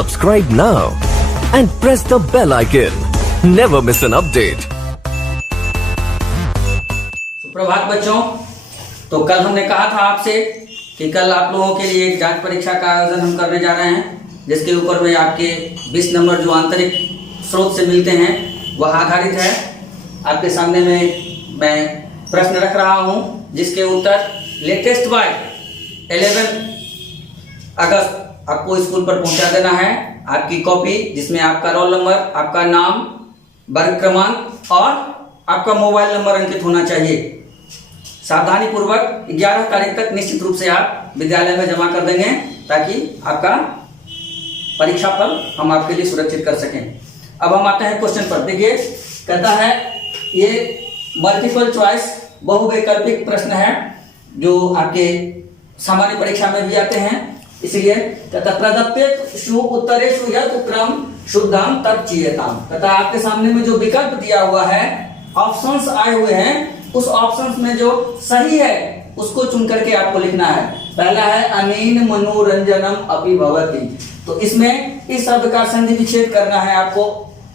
Subscribe now and press the bell icon. Never miss an update. सुप्रभात बच्चों। तो कल हमने कहा था आपसे कि कल आप लोगों के लिए एक जांच परीक्षा का आयोजन हम करने जा रहे हैं, जिसके ऊपर में आपके 20 नंबर जो आंतरिक स्रोत से मिलते हैं वह आधारित है। आपके सामने में मैं प्रश्न रख रहा हूं, जिसके उत्तर लेटेस्ट बाय 11 अगस्त आपको स्कूल पर पहुंचा देना है। आपकी कॉपी जिसमें आपका रोल नंबर, आपका नाम, वर्ग क्रमांक और आपका मोबाइल नंबर अंकित होना चाहिए। सावधानी पूर्वक 11 तारीख तक निश्चित रूप से आप विद्यालय में जमा कर देंगे, ताकि आपका परीक्षा फल हम आपके लिए सुरक्षित कर सकें। अब हम आते हैं क्वेश्चन पर। देखिए, कहता है ये मल्टीपल चॉइस बहुवैकल्पिक प्रश्न है, जो आपके सामान्य परीक्षा में भी आते हैं। इसलिए कहता प्रदत्तेषु उत्तरेषु यत् उत्तरम शुद्धम तच्चीयताम। कहता आपके सामने में जो विकल्प दिया हुआ है, ऑप्शंस आए हुए हैं, उस ऑप्शंस में जो सही है उसको चुन करके आपको लिखना है। पहला है अनेन मनोरंजनम अपि भवति। तो इसमें इस शब्द का संधि विच्छेद करना है आपको।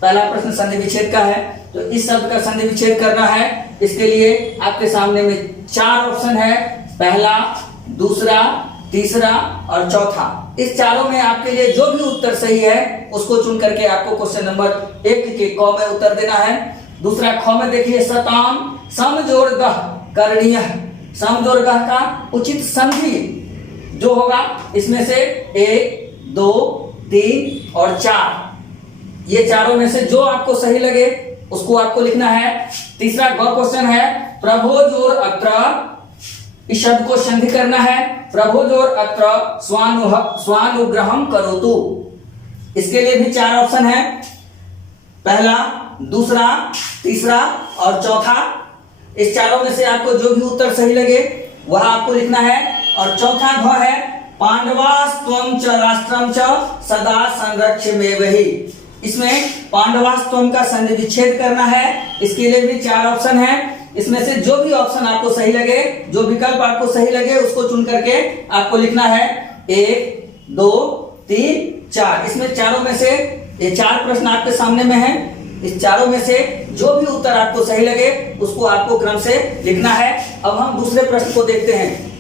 पहला प्रश्न संधि विच्छेद का है, तो इस शब्द का संधि विच्छेद करना है। इसके लिए आपके सामने में 4 ऑप्शन है, पहला, दूसरा, तीसरा और चौथा। इस चारों में आपके लिए जो भी उत्तर सही है उसको चुन करके आपको क्वेश्चन नंबर 1 के क में उत्तर देना है। दूसरा ख में देखिए, सताम समजोड़ गह करणीय। समजोड़ गह का उचित संधि जो होगा इसमें से 1, 2, 3 और 4, ये चारों में से जो आपको सही लगे उसको आपको लिखना है। तीसरा ग क्वेश्चन है, प्रभोजोर अत्र, इस शब्द को संधि करना है। प्रभोजोर अत्र स्वानुग्रहम करोतु। इसके लिए भी 4 ऑप्शन है, पहला, दूसरा, तीसरा और चौथा। इस चारों में से आपको जो भी उत्तर सही लगे वह आपको लिखना है। और चौथा घ है, पांडवास्त्वं च राष्ट्रम च सदा संरक्षमेवहि। इसमें पांडवास्त्वं का संधि विच्छेद करना है। इसके लिए भी 4 ऑप्शन है। इसमें से जो भी ऑप्शन आपको सही लगे, जो विकल्प आपको सही लगे उसको चुन करके आपको लिखना है 1, 2, 3, 4। इसमें चारों में से ये 4 प्रश्न आपके सामने में है। इस चारों में से जो भी उत्तर आपको सही लगे उसको आपको क्रम से लिखना है। अब हम दूसरे प्रश्न को देखते हैं।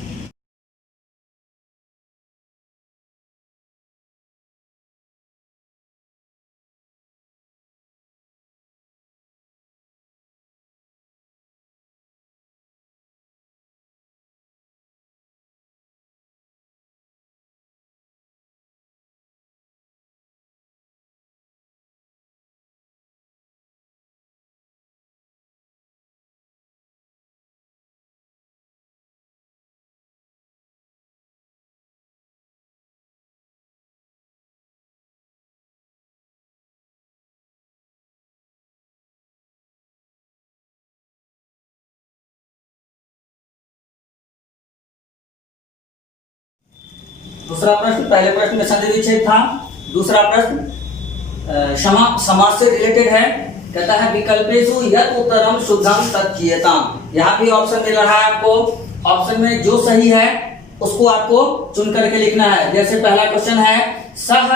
दूसरा प्रश्न, पहले प्रश्न में संधि विच्छेद था। दूसरा प्रश्न समास से रिलेटेड है। कहता है विकल्पेषु यत् उत्तरम शुद्धम तच्चीयताम। यहाँ भी ऑप्शन मिल रहा है आपको। ऑप्शन में जो सही है उसको आपको चुन करके लिखना है। जैसे पहला क्वेश्चन है, सह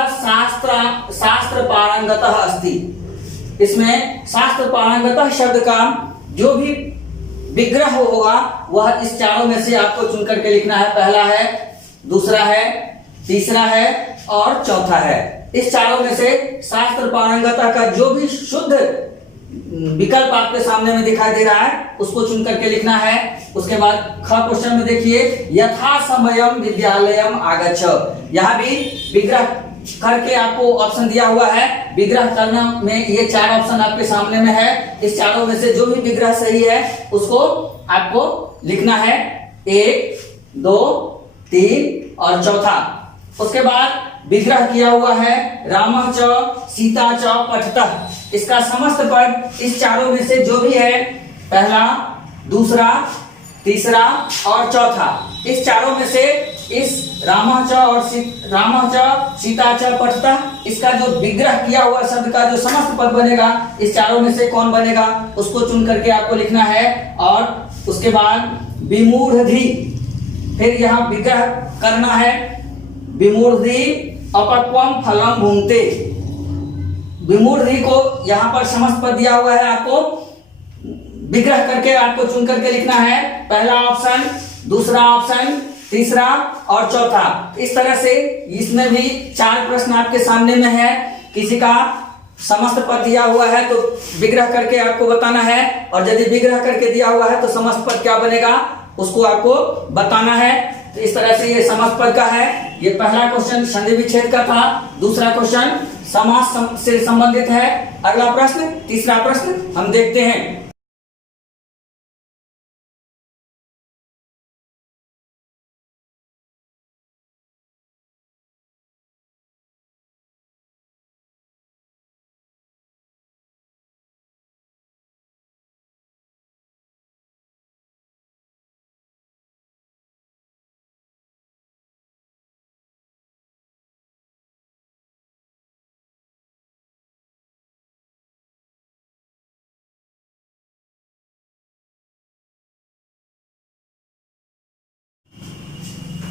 शास्त्र पारंगतः अस्ति। इसमें शास्त्र पारंगतः शब्द का जो भी विग्रह होगा वह इस चारों में से आपको चुन करके लिखना है। पहला है, दूसरा है, तीसरा है और चौथा है। इस चारों में से शास्त्र पारंगता का जो भी शुद्ध विकल्प आपके सामने में दिखाई दे रहा है उसको चुन करके लिखना है। उसके बाद ख क्वेश्चन में देखिए, यथा समयम विद्यालयम आगच्छ। यहाँ भी विग्रह करके आपको ऑप्शन दिया हुआ है। विग्रह करना में ये 4 ऑप्शन आपके सामने में है। इस चारों में से जो भी विग्रह सही है उसको आपको लिखना है, 1, 2, 3 और चौथा। उसके बाद विग्रह किया हुआ है, रामः च सीता च पठतः। इसका समस्त पद इस चारों में से जो भी है, पहला, दूसरा, तीसरा और चौथा, इस चारों में से इस रामः च सीता च पठतः, इसका जो विग्रह किया हुआ शब्द का जो समस्त पद बनेगा इस चारों में से कौन बनेगा उसको चुन करके आपको लिखना है। और उसके बाद विमूढ़धि, फिर यहाँ विग्रह करना है, विमूढ़धि अपक्वम फलम भूंगते। विमूढ़ री को यहाँ पर समस्त पद दिया हुआ है, आपको विग्रह करके आपको चुन करके लिखना है। पहला ऑप्शन, दूसरा ऑप्शन, तीसरा और चौथा। इस तरह से इसमें भी 4 प्रश्न आपके सामने में है। किसी का समस्त पद दिया हुआ है तो विग्रह करके आपको बताना है, और यदि विग्रह करके दिया हुआ है तो समस्त पद क्या बनेगा उसको आपको बताना है। तो इस तरह से ये समस्त पद का है। ये पहला क्वेश्चन संधि विच्छेद का था। दूसरा क्वेश्चन समास से संबंधित है। अगला प्रश्न, तीसरा प्रश्न हम देखते हैं।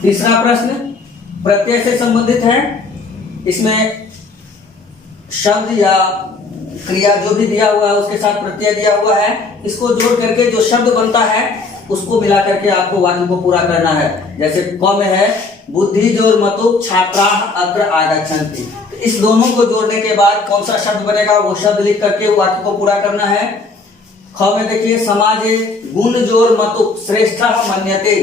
तीसरा प्रश्न प्रत्यय से संबंधित है। इसमें शब्द या क्रिया जो भी दिया हुआ है उसके साथ प्रत्यय दिया हुआ है। इसको जोड़ करके जो शब्द बनता है उसको मिला करके आपको वाक्य को पूरा करना है। जैसे क में है बुद्धि जोर मतु छात्रा अग्र आगच्छन्ति। तो इस दोनों को जोड़ने के बाद कौन सा शब्द बनेगा वो शब्द लिख करके वाक्य को पूरा करना है। ख में देखिए समाजे गुण जोर मतु श्रेष्ठ मन्यते।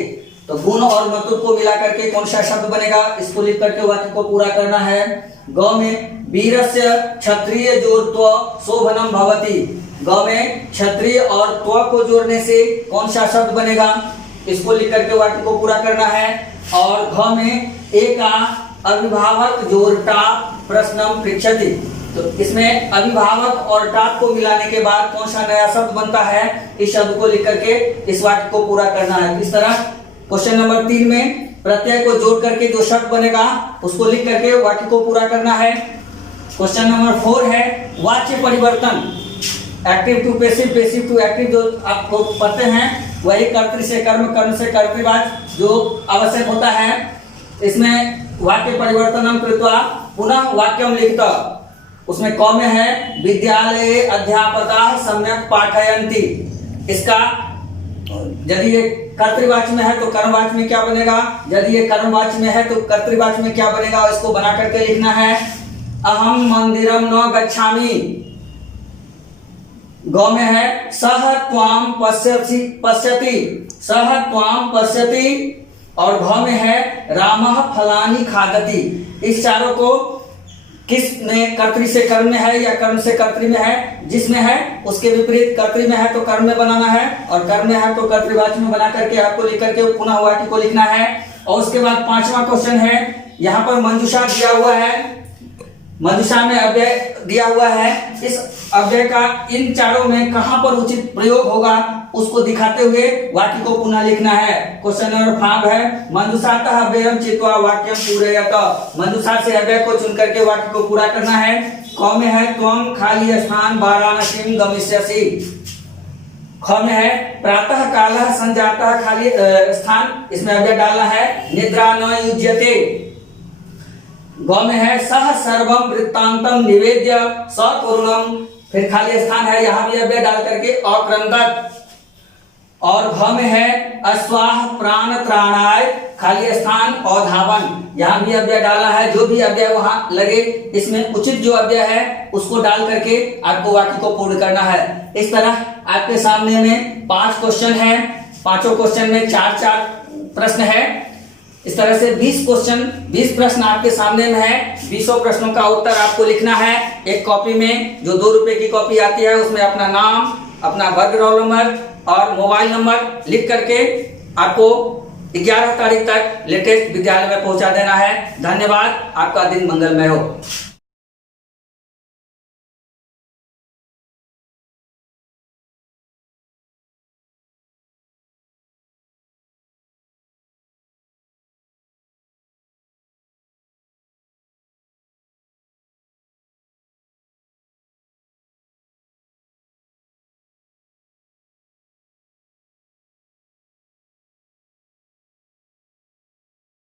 तो गुण और मतु को मिला करके कौन सा शब्द बनेगा इसको लिख करके वाक्य को पूरा करना है। ग में वीरस्य क्षत्रिय जोर त्व शोभनम भवति। ग में क्षत्रिय और त्व को जोड़ने से कौन सा शब्द बनेगा इसको लिख करके वाक्य को पूरा करना है। और घ में एका अभिभावक जोर टा प्रश्नम पृच्छति। तो इसमें अभिभावक और टाप को मिलाने के बाद कौन सा नया शब्द बनता है इस शब्द को लिख करके इस वाक्य को पूरा करना है। इस तरह क्वेश्चन नंबर 3 में प्रत्यय को जोड़ करके जो शब्द बनेगा उसको लिख करके वाक्य को पूरा करना है। क्वेश्चन नंबर 4 है वाच्य परिवर्तन, active to passive, passive to active. जो आपको पढ़ते हैं वही कर्तृ से कर्म, कर्म से कर्तृवाच्य जो आवश्यक होता है। इसमें वाक्य परिवर्तनम कृत्वा पुनः वाक्यम लिखता। उसमें क में है विद्यालये अध्यापका सम्यक पाठयन्ति। इसका यदि ये कर्तृवाच्य में है तो कर्मवाच्य में क्या बनेगा, यदि ये कर्मवाच्य में है तो कर्तृवाच्य में क्या बनेगा इसको बना करके लिखना है। अहम मंदिरम न गच्छामि। ग में है सह त्वाम पश्यति, सह त्वाम पश्यति। और घ में है रामः फलानि खादति। इस चारों को किस में कर्तृ से कर्म में है या कर्म से कर्तृ में है, जिसमें है उसके विपरीत कर्तृ में है तो कर्म में बनाना है, और कर्म में है तो कर्तृवाच्य में बना करके आपको लिख करके पुनः वाक्य को लिखना है। और उसके बाद 5वां क्वेश्चन है, यहाँ पर मंजूषा दिया हुआ है, मंजूषा में अव्यय दिया हुआ है। इस अव्यय का इन चारों में कहां पर उचित प्रयोग होगा उसको दिखाते हुए वाक्य को पुनः लिखना है। क्वेश्चन नंबर 5 है मंजूषातः अव्ययम चित्वा वाक्यम पूरयत। मंजूषा से अव्यय को चुन करके वाक्य को पूरा करना है। क में है त्वम खाली स्थान वाराणसीम गमिष्यसि। ख में है प्रातः कालः संजातः खाली स्थान, इसमें अव्यय डालना है निद्रा न युज्यते। ग में है सह सर्वम वृत्तांतम निवेद्य सकुर्णम, फिर खाली स्थान है यहाँ भी अव्यय डाल करके अक्रंदत। और घ में है अस्वाह प्राण त्राणाय, खाली स्थान अधावन, यहाँ भी अव्यय डाला है। जो भी अव्यय वहां लगे इसमें उचित जो अव्यय है उसको डाल करके आपको वाक्य को पूर्ण करना है। इस तरह आपके सामने में 5 क्वेश्चन है, 5 क्वेश्चन में 4-4 प्रश्न है। इस तरह से 20 प्रश्न आपके सामने में है। 20 प्रश्नों का उत्तर आपको लिखना है। एक कॉपी में जो 2 रुपए की कॉपी आती है उसमें अपना नाम, अपना वर्ग रोल नंबर और मोबाइल नंबर लिख करके आपको 11 तारीख तक लेटेस्ट विद्यालय में पहुंचा देना है। धन्यवाद, आपका दिन मंगलमय हो।